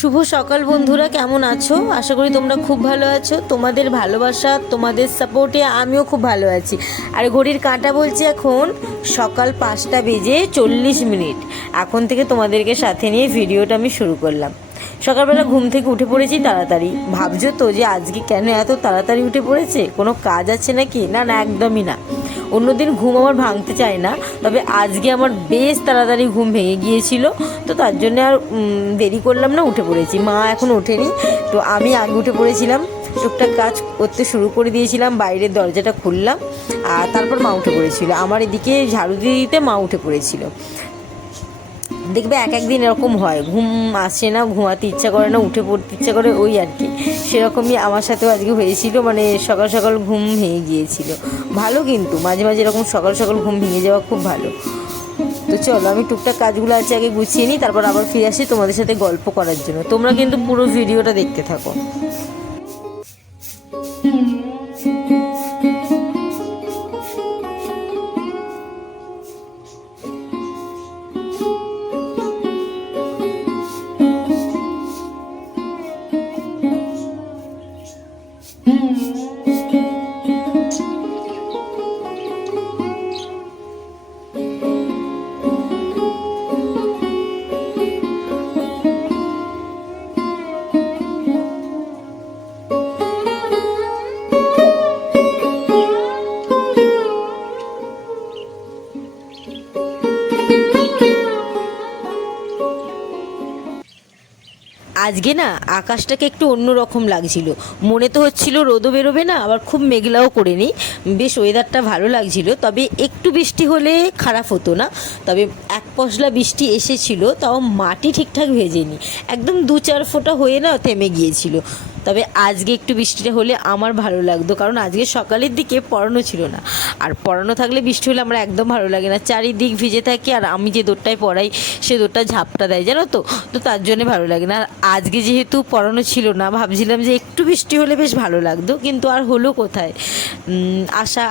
শুভ সকাল বন্ধুরা, কেমন আছো? আশা করি তোমরা খুব ভালো আছো। তোমাদের ভালোবাসা, তোমাদের সাপোর্টে আমিও খুব ভালো আছি। আর ঘড়ির কাঁটা বলছে এখন সকাল 5:40। এখন থেকে তোমাদেরকে সাথে নিয়ে ভিডিওটা আমি শুরু করলাম। সকালবেলা ঘুম থেকে উঠে পড়েছি তাড়াতাড়ি। ভাবছো তো যে আজকে কেন এত তাড়াতাড়ি উঠে পড়েছে, কোনো কাজ আছে নাকি? না না, একদমই না। অন্যদিন ঘুম আমার ভাঙতে চায় না, তবে আজকে আমার বেশ তাড়াতাড়ি ঘুম ভেঙে গিয়েছিল, তো তার জন্য আর দেরি করলাম না, উঠে পড়েছি। মা এখন ওঠেনি, তো আমি আগে উঠে পড়েছিলাম। টুকটাক কাজ করতে শুরু করে দিয়েছিলাম, বাইরের দরজাটা খুললাম, আর তারপর মা উঠে পড়েছিল। আমার এদিকে ঝাড়ু দিয়ে দিতে মা উঠে পড়েছিল। দেখবে এক একদিন এরকম হয়, ঘুম আসে না, ঘুমাতে ইচ্ছা করে না, উঠে পড়তে ইচ্ছা করে, ওই আর কি। সেরকমই আমার সাথেও আজকে হয়েছিল, মানে সকাল সকাল ঘুম ভেঙে গিয়েছিল। ভালো, কিন্তু মাঝে মাঝে এরকম সকাল সকাল ঘুম ভেঙে যাওয়া খুব ভালো। তো চলো, আমি টুকটাক কাজগুলো আছে আগে গুছিয়ে নিই, তারপর আবার ফিরে আসি তোমাদের সাথে গল্প করার জন্য। তোমরা কিন্তু পুরো ভিডিওটা দেখতে থাকো। আজকে না আকাশটাকে একটু অন্যরকম লাগছিল। মনে তো হচ্ছিল রোদও বেরোবে না, আবার খুব মেঘলাও করেনি। বেশ ওয়েদারটা ভালো লাগছিল, তবে একটু বৃষ্টি হলে খারাপ হতো না। তবে এক পশলা বৃষ্টি এসেছিল, তাও মাটি ঠিকঠাক ভেজেনি, একদম 2-4 ফোঁটা হয়ে না থেমে গিয়েছিল। তবে আজকে একটু বৃষ্টিটা হলে আমার ভালো লাগতো, কারণ আজকে সকালের দিকে পড়ানো ছিল না। আর পড়ানো থাকলে বৃষ্টি হলে আমার একদম ভালো লাগে না, চারিদিক ভিজে থাকে, আর আমি যে দৌড়টায় পড়াই সে দৌড়টা ঝাপটা দেয়, জানো তো। তো তার জন্য ভালো লাগে না। আর আজকে যেহেতু পড়ানো ছিল না, ভাবছিলাম যে একটু বৃষ্টি হলে বেশ ভালো লাগতো, কিন্তু আর হলো কোথায়,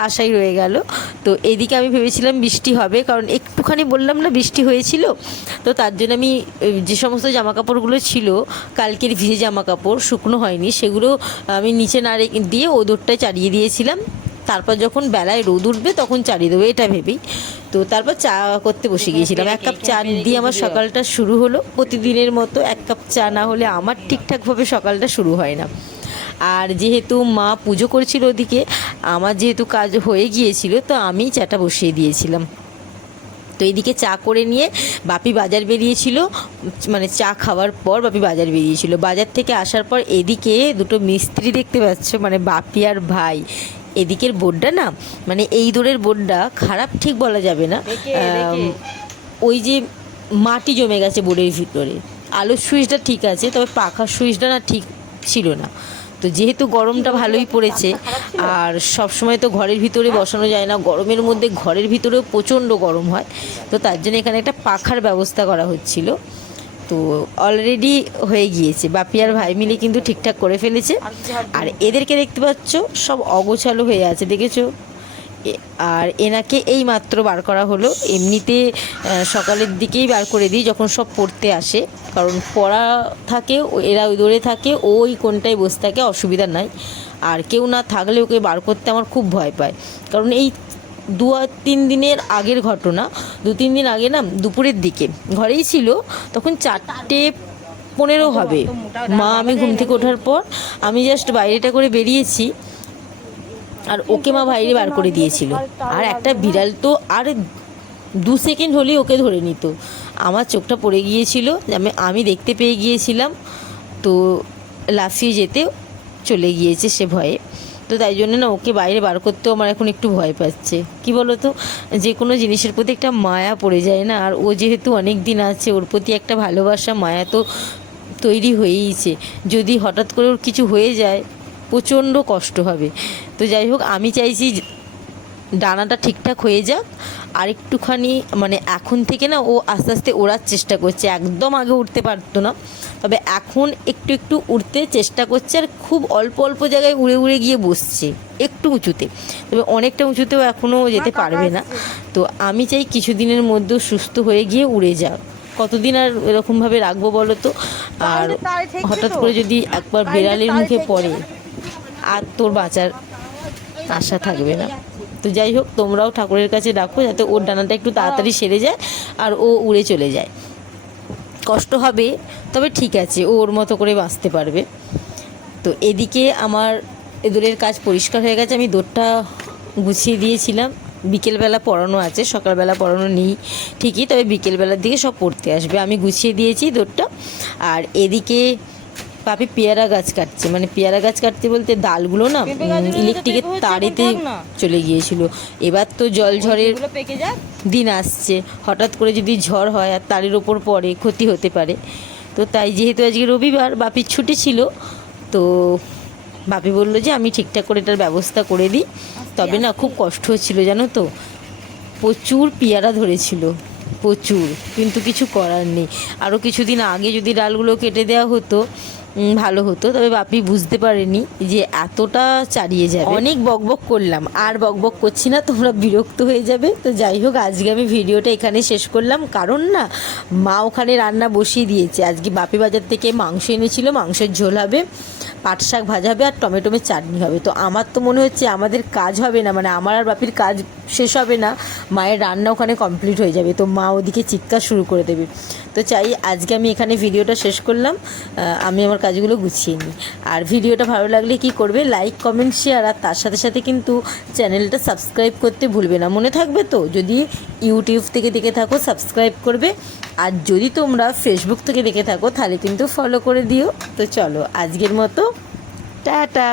আশাই রয়ে গেল। তো এদিকে আমি ভেবেছিলাম বৃষ্টি হবে, কারণ একটুখানি বললাম না বৃষ্টি হয়েছিল। তো তার জন্য আমি যে সমস্ত জামাকাপড়গুলো ছিল, কালকের ভিজে জামাকাপড় শুকনো হয়নি, সেগুলো আমি নিচে না দিয়ে ওদরটায় চালিয়ে দিয়েছিলাম। তারপর যখন বেলায় রোদ উঠবে তখন চালিয়ে দেবো, এটা ভেবেই। তো তারপর চা করতে বসে গিয়েছিলাম। 1 কাপ চা দিয়ে আমার সকালটা শুরু হলো। প্রতিদিনের মতো 1 কাপ চা না হলে আমার ঠিকঠাকভাবে সকালটা শুরু হয় না। আর যেহেতু মা পুজো করছিল ওদিকে, আমার যেহেতু কাজ হয়ে গিয়েছিল, তো আমি চাটা বসিয়ে দিয়েছিলাম। তো এদিকে চা করে নিয়ে বাপি বাজার বেরিয়েছিল, মানে চা খাওয়ার পর বাপি বাজার বেরিয়েছিল। বাজার থেকে আসার পর এদিকে দুটো মিস্ত্রি দেখতে পাচ্ছ, মানে বাপি আর ভাই। এদিকের বোর্ডটা না, মানে এই দূরের বোর্ডটা খারাপ ঠিক বলা যাবে না, ওই যে মাটি জমে গেছে বোর্ডের ভিতরে। আলোর সুইচটা ঠিক আছে, তবে পাখার সুইচটা না ঠিক ছিল না। তো যেহেতু গরমটা ভালোই পড়েছে, আর সব সময় তো ঘরের ভিতরে বসানো যায় না, গরমের মধ্যে ঘরের ভিতরেও প্রচণ্ড গরম হয়, তো তার জন্য এখানে একটা পাখার ব্যবস্থা করা হচ্ছিল। তো অলরেডি হয়ে গিয়েছে, বাপি আর ভাই মিলে কিন্তু ঠিকঠাক করে ফেলেছে। আর এদেরকে দেখতে পাচ্ছ সব অগোছালো হয়ে আছে, দেখেছো? আর এনাকে এই মাত্র বার করা হলো। এমনিতে সকালের দিকেই বার করে দিই যখন সব পড়তে আসে, কারণ পড়া থাকে, এরা ওই দৌড়ে থাকে, ওই কোনটায় বসে থাকে, অসুবিধা নাই। আর কেউ না থাকলে ওকে বার করতে আমার খুব ভয় পায়, কারণ এই 2-3 দিনের আগের ঘটনা। 2-3 দিন আগে না দুপুরের দিকে ঘরেই ছিল, তখন 4:15 হবে। মা আমি ঘুম থেকে ওঠার পর আমি জাস্ট বাইরেটা করে বেরিয়েছি, আর ওকে মা বাইরে বার করে দিয়েছিল। আর একটা বিড়াল তো আর 2 সেকেন্ড হলেই ওকে ধরে নিত। আমার চোখটা পড়ে গিয়েছিল, আমি দেখতে পেয়ে গিয়েছিলাম, তো লাফিয়ে যেতে চলে গিয়েছে সে ভয়ে। তো তাই জন্য না ওকে বাইরে বার করতেও আমার এখন একটু ভয় পাচ্ছে। কি বলো তো, যে কোনো জিনিসের প্রতি একটা মায়া পড়ে যায় না, আর ও যেহেতু অনেক দিন আছে, ওর প্রতি একটা ভালোবাসা মায়া তো তৈরি হয়েইছে। যদি হঠাৎ করে ওর কিছু হয়ে যায়, প্রচণ্ড কষ্ট হবে। তো যাই হোক, আমি চাইছি ডানাটা ঠিকঠাক হয়ে যাক, আর একটুখানি মানে এখন থেকে না ও আস্তে আস্তে ওড়ার চেষ্টা করছে। একদম আগে উঠতে পারতো না, তবে এখন একটু একটু উঠতে চেষ্টা করছে, আর খুব অল্প অল্প জায়গায় উড়ে উড়ে গিয়ে বসছে একটু উঁচুতে, তবে অনেকটা উঁচুতেও এখনও যেতে পারবে না। তো আমি চাই কিছুদিনের মধ্যে সুস্থ হয়ে গিয়ে উড়ে যাক। কতদিন আর এরকমভাবে রাখবো বলো তো। আর হঠাৎ করে যদি একবার বেড়ালের মুখে পড়ে আর তোর বাঁচার আশা থাকবে না। তো যাই হোক, তোমরাও ঠাকুরের কাছে ডাকো যাতে ওর ডানাটা একটু তাড়াতাড়ি সেরে যায় আর ও উড়ে চলে যায়। কষ্ট হবে, তবে ঠিক আছে, ও ওর মতো করে বাঁচতে পারবে। তো এদিকে আমার দোরের কাজ পরিষ্কার হয়ে গেছে। আমি দোরটা গুছিয়ে দিয়েছিলাম। বিকেলবেলা পড়ানো আছে, সকালবেলা পড়ানো নেই ঠিকই, তবে বিকেলবেলার দিকে সব পড়তে আসবে। আমি গুছিয়ে দিয়েছি দোরটা। আর এদিকে পাপি পেয়ারা গাছ কাটছে, মানে পেয়ারা গাছ কাটতে বলতে ডালগুলো না ইলেকট্রিকের তারেতে চলে গিয়েছিল। এবার তো জল ঝড়ের দিন আসছে, হঠাৎ করে যদি ঝড় হয় আর তারের ওপর পড়ে ক্ষতি হতে পারে। তো তাই যেহেতু আজকে রবিবার, বাপির ছুটি ছিল, তো বাপি বললো যে আমি ঠিকঠাক করে এটার ব্যবস্থা করে দিই। তবে না খুব কষ্ট হচ্ছিল জানো তো, প্রচুর পেয়ারা ধরেছিল, প্রচুর, কিন্তু কিছু করার নেই। আরও কিছুদিন আগে যদি ডালগুলো কেটে দেওয়া হতো ভালো হতো, তবে বাপি বুঝতে পারেনি যে এতটা চারিয়ে যাবে। অনেক বকবক করলাম, আর বকবক করছি না, তোমরা বিরক্ত হয়ে যাবে। তো যাই হোক, আজকে আমি ভিডিওটা এখানে শেষ করলাম, কারণ না মা ওখানে রান্না বসিয়ে দিয়েছে। আজকে বাপি বাজার থেকে মাংস এনেছিল, মাংসের ঝোল হবে, পাট শাক ভাজা হবে আর টমেটোমের চাটনি হবে। তো আমার তো মনে হচ্ছে আমাদের কাজ হবে না, মানে আমার আর বাপির কাজ শেষ হবে না, মায়ের রান্না ওখানে কমপ্লিট হয়ে যাবে। তো মা ওদিকে চিৎকার শুরু করে দেবে। তো চাই আজকে আমি এখানে ভিডিওটা শেষ করলাম, আমি আমার কাজগুলো গুছিয়ে নিই। আর ভিডিওটা ভালো লাগলে কি করবে, লাইক কমেন্ট শেয়ার, আর তার সাথে সাথে কিন্তু চ্যানেলটা সাবস্ক্রাইব করতে ভুলবে না, মনে থাকবে তো। যদি ইউটিউব থেকে দেখে থাকো সাবস্ক্রাইব করবে, আর যদি তোমরা ফেসবুক থেকে দেখে থাকো তাহলে কিন্তু ফলো করে দিও। তো চলো আজকের মতো টাটা।